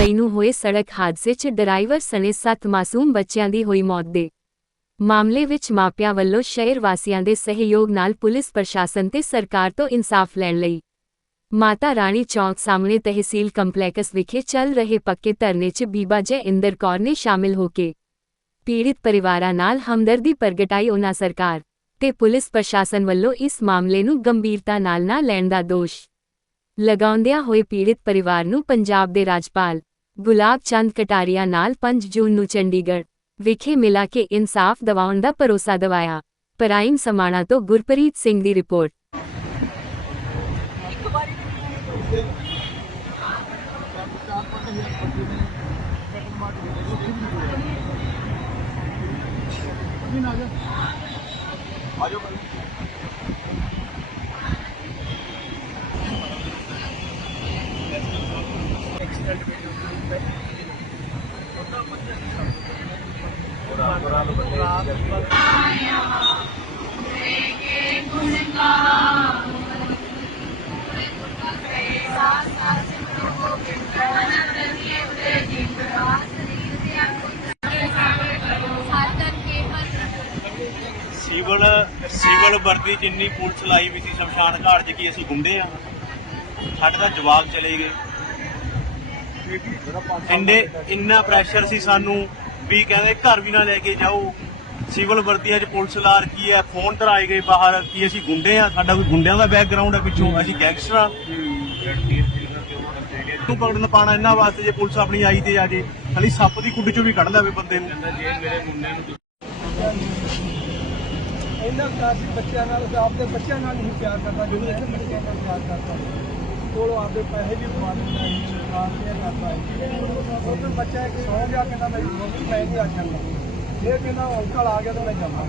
ਮਈ ਨੂੰ ਹੋਏ ਸੜਕ ਹਾਦਸੇ 'ਚ ਡਰਾਈਵਰ ਸਣੇ 7 ਮਾਸੂਮ ਬੱਚਿਆਂ ਦੀ ਹੋਈ ਮੌਤ ਦੇ ਮਾਮਲੇ ਵਿੱਚ ਮਾਪਿਆਂ ਵੱਲੋਂ ਸ਼ਹਿਰ ਵਾਸੀਆਂ ਦੇ ਸਹਿਯੋਗ ਨਾਲ ਪੁਲਿਸ ਪ੍ਰਸ਼ਾਸਨ ਤੇ ਸਰਕਾਰ ਤੋਂ ਇਨਸਾਫ ਲੈਣ ਲਈ ਮਾਤਾ ਰਾਣੀ ਚੌਂਕ ਸਾਹਮਣੇ ਤਹਿਸੀਲ ਕੰਪਲੈਕਸ ਵਿਖੇ ਚੱਲ ਰਹੇ ਪੱਕੇ ਧਰਨੇ 'ਚ ਬੀਬਾ ਜੈ ਇੰਦਰ ਕੌਰ ਨੇ ਸ਼ਾਮਿਲ ਹੋ ਕੇ ਪੀੜਿਤ ਪਰਿਵਾਰਾਂ ਨਾਲ ਹਮਦਰਦੀ ਪ੍ਰਗਟਾਈ ਉਹਨਾਂ ਸਰਕਾਰ ਤੇ ਪੁਲਿਸ ਪ੍ਰਸ਼ਾਸਨ ਵੱਲੋਂ ਇਸ ਮਾਮਲੇ ਨੂੰ ਗੰਭੀਰਤਾ ਨਾਲ ਨਾ ਲੈਣ ਦਾ ਦੋਸ਼ ਲਗਾਉਂਦਿਆਂ ਹੋਏ ਪੀੜਿਤ ਪਰਿਵਾਰ ਨੂੰ ਪੰਜਾਬ ਦੇ ਰਾਜਪਾਲ ਗੁਲਾਬ ਚੰਦ ਕਟਾਰੀਆ ਨਾਲ 5 ਜੂਨ ਨੂੰ ਚੰਡੀਗੜ੍ਹ ਵਿਖੇ ਮਿਲਾ ਕੇ ਇਨਸਾਫ ਦਿਵਾਉਣ ਦਾ ਭਰੋਸਾ ਦਿਵਾਇਆ। ਪ੍ਰਾਈਮ ਸਮਾਣਾ ਤੋਂ ਗੁਰਪ੍ਰੀਤ ਸਿੰਘ ਦੀ ਰਿਪੋਰਟ। ਸਿਵਲ ਸਿਵਲ ਵਰਦੀ ਜਿੰਨੀ ਪੁਲਿਸ ਲਾਈ ਵੀ ਸੀ, ਸ਼ਮਸ਼ਾਨ ਘਾਟ 'ਚ ਕੀ ਅਸੀਂ ਗੁੰਡੇ ਆ? ਸਾਡੇ ਤਾਂ ਜਵਾਬ ਚਲੇ ਗਏ। ਇੰਨੇ ਇੰਨਾ ਪ੍ਰੈਸ਼ਰ ਸੀ ਸਾਨੂੰ ਵੀ ਕਹਿੰਦੇ ਘਰ ਵੀ ਨਾ ਲੈ ਕੇ ਜਾਓ। ਸਿਵਲ ਵਰਦੀਆਂ 'ਚ ਪੁਲਿਸ ਲਾ ਰੱਖੀ ਹੈ? ਫੋਨ ਧਰਾਏ ਗਏ ਬਾਹਰ ਕੀ ਅਸੀਂ ਗੁੰਡੇ ਆ ਸਾਡਾ ਕੋਈ ਗੁੰਡਿਆਂ ਦਾ ਬੈਕਗ੍ਰਾਉਂਡ ਹੈ ਪਿੱਛੋਂ ਅਸੀਂ ਗੈਂਗਸਟਰ ਆ। ਤੂੰ ਪਕੜਨ ਪਾਣਾ ਇਹਨਾਂ ਵਾਸਤੇ ਜੇ ਪੁਲਿਸ ਆਪਣੀ ਆਈ ਤੇ ਆ ਜੇ ਖਾਲੀ ਸੱਪ ਦੀ ਕੁੱਡ ਚੋਂ ਵੀ ਕੱਢ ਲਵੇ ਬੰਦੇ ਨੂੰ। ਇਹਨਾਂ ਪਿਆਰ ਸੀ ਬੱਚਿਆਂ ਨਾਲ ਤੇ ਆਪਦੇ ਬੱਚਿਆਂ ਨਾਲ ਨਹੀਂ ਪਿਆਰ ਕਰਦਾ ਜਿਵੇਂ ਇਹ ਬੱਚਿਆਂ ਨਾਲ ਪਿਆਰ ਕਰਦਾ। ਕੋਲੋਂ ਆਪਦੇ ਪੈਸੇ ਵੀ ਕਮਾ ਲੈਂਦਾ ਹੈ ਸਰਕਾਰ ਤੇ ਕਰਦਾ ਹੈ। ਉਹ ਬੱਚਾ ਇੱਕ ਸੌ ਗਿਆ, ਕਹਿੰਦਾ ਮੇਰੀ ਮੰਮੀ ਮੈਂ ਨਹੀਂ ਆ ਸਕਦਾ ਇਹ ਕਹਿੰਦਾ ਅੰਕਲ ਆ ਗਿਆ ਤਾਂ ਮੈਂ ਜਾਵਾਂ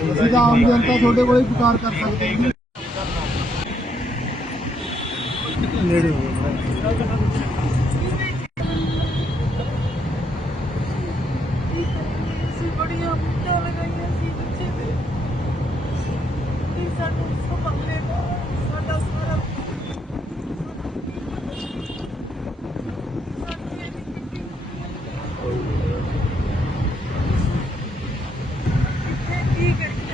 ਅਸੀਂ ਤਾਂ ਆਮ ਜਨਤਾ ਤੁਹਾਡੇ ਕੋਲ ਹੀ ਪੁਕਾਰ ਕਰ ਸਕਦੇ ਹਾਂ। ਨੇੜੇ ਹੋ ਗਿਆ ਅਸੀਂ ਬੜੀਆਂ ਮੁੱਢਾਂ ਲਗਾਈਆਂ ਸੀ ਬੱਚੇ ਤੇ ਤੇ ਸਾਨੂੰ ਸੰਭਾਲੇ ਦਾ ਸਾਡਾ ਸਾਰਾ ਸਾਡੀ ਇਹ ਕਿੱਥੇ ਕੀ ਕਰੀਏ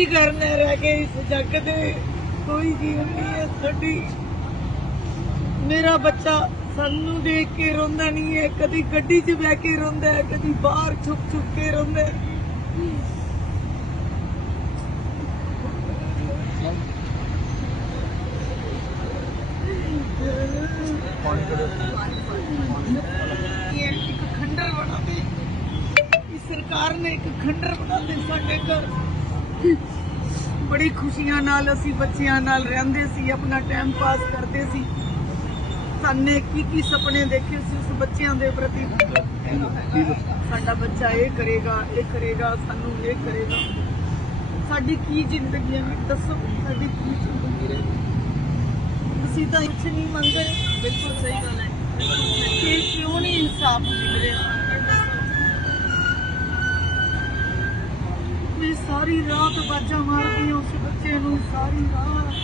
ਕੀ ਕਰਨਾ ਰਹਿ ਕੇ ਇਸ ਜੱਗ ਦੇ? ਕੋਈ ਜੀਵਨ ਨਹੀਂ ਹੈ ਸਾਡੀ। ਮੇਰਾ ਬੱਚਾ ਸਾਨੂੰ ਦੇਖ ਕੇ ਰੋਂਦਾ ਨਹੀਂ ਹੈ। ਕਦੀ ਗੱਡੀ 'ਚ ਬਹਿ ਕੇ ਰੋਂਦਾ ਹੈ, ਕਦੀ ਬਾਹਰ ਛੁਪ ਛੁਪ ਕੇ ਰੋਂਦਾ ਹੈ। ਇੱਕ ਖੰਡਰ ਬਣਾ ਸਰਕਾਰ ਨੇ ਇੱਕ ਖੰਡਰ ਬਣਾ ਦੇ ਸਾਡੇ ਘਰ। ਬੜੀ ਖੁਸ਼ੀਆਂ ਨਾਲ ਅਸੀਂ ਬੱਚਿਆਂ ਨਾਲ ਰਹਿੰਦੇ ਸੀ, ਆਪਣਾ ਟਾਈਮ ਪਾਸ ਕਰਦੇ ਸੀ। ਸਾਨੇ ਕੀ ਕੀ ਸੁਪਨੇ ਦੇਖੇ ਸੀ ਉਸ ਬੱਚਿਆਂ ਦੇ ਪ੍ਰਤੀ? ਸਾਡਾ ਬੱਚਾ ਇਹ ਕਰੇਗਾ ਇਹ ਕਰੇਗਾ, ਸਾਨੂੰ ਇਹ ਕਰੇਗਾ। ਸਾਡੀ ਕੀ ਜ਼ਿੰਦਗੀ ਹੈ? ਦੱਸੋ, ਸਾਡੀ ਕੀ ਜ਼ਿੰਦਗੀ ਰਹੀ ਅਸੀਂ ਤਾਂ ਕੁਛ ਨਹੀਂ ਮੰਗਦੇ। ਬਿਲਕੁਲ ਸਹੀ ਗੱਲ ਹੈ। ਕਿ ਕਿਉਂ ਨਹੀਂ ਇਨਸਾਫ ਮਿਲ ਰਿਹਾ? ਸਾਰੀ ਰਾਤ ਬਾਜਾਂ ਮਾਰਦੀ ਉਸ ਬੱਚੇ ਨੂੰ ਸਾਰੀ ਰਾਤ।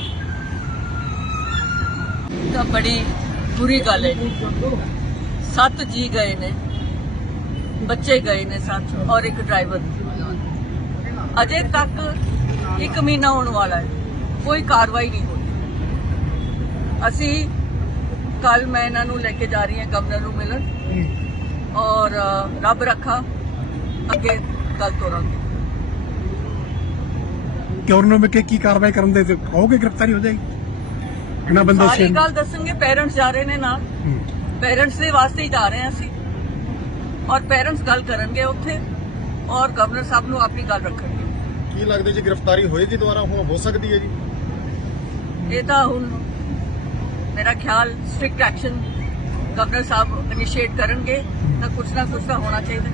ਤਾਂ ਬੜੀ ਬੁਰੀ ਗੱਲ ਹੈ ਜੀ। ਸੱਤ ਜੀ ਗਏ ਨੇ ਬੱਚੇ ਗਏ ਨੇ ਸੱਤ ਔਰ ਇੱਕ ਡਰਾਈਵਰ ਅਜੇ ਤੱਕ ਇੱਕ ਮਹੀਨਾ ਹੋਣ ਵਾਲਾ ਹੈ ਕੋਈ ਕਾਰਵਾਈ ਨਹੀਂ ਹੋਈ। ਅਸੀਂ ਕੱਲ ਮੈਂ ਇਹਨਾਂ ਨੂੰ ਲੈ ਕੇ ਜਾ ਰਹੀ ਹਾਂ ਗਵਰਨਰ ਨੂੰ ਮਿਲਣ ਔਰ ਰੱਬ ਰੱਖਾ ਅੱਗੇ ਗੱਲ ਤੋਰਾਂਗੇ। ਗਵਰਨਰ ਮੇ ਕੀ ਕਾਰਵਾਈ ਕਰਨ ਦੇ ਤੇ ਕਹੋਗੇ ਗ੍ਰਿਫਤਾਰੀ ਹੋ ਜਾਏਗੀ। ਇਹਨਾਂ ਬੰਦਾ ਸਾਰੀ ਸੇ ਗੱਲ ਦੱਸਣਗੇ ਪੇਰੈਂਟਸ ਜਾ ਰਹੇ ਨੇ ਨਾਲ। ਪੇਰੈਂਟਸ ਦੇ ਵਾਸਤੇ ਹੀ ਜਾ ਰਹੇ ਹਾਂ ਅਸੀਂ। ਔਰ ਪੇਰੈਂਟਸ ਗੱਲ ਕਰਨਗੇ ਉੱਥੇ ਔਰ ਗਵਰਨਰ ਸਾਹਿਬ ਨੂੰ ਆਪਣੀ ਗੱਲ ਰੱਖਣਗੇ। ਕੀ ਲੱਗਦਾ ਜੀ ਗ੍ਰਿਫਤਾਰੀ ਹੋਏਗੀ ਦੁਬਾਰਾ? ਹੁਣ ਹੋ ਸਕਦੀ ਹੈ ਜੀ। ਇਹ ਤਾਂ ਹੁਣ ਮੇਰਾ ਖਿਆਲ strict action governor Sahib initiate ਕਰਨਗੇ ਤਾਂ ਕੁਛ ਨਾ ਕੁਛ ਤਾਂ ਹੋਣਾ ਚਾਹੀਦਾ।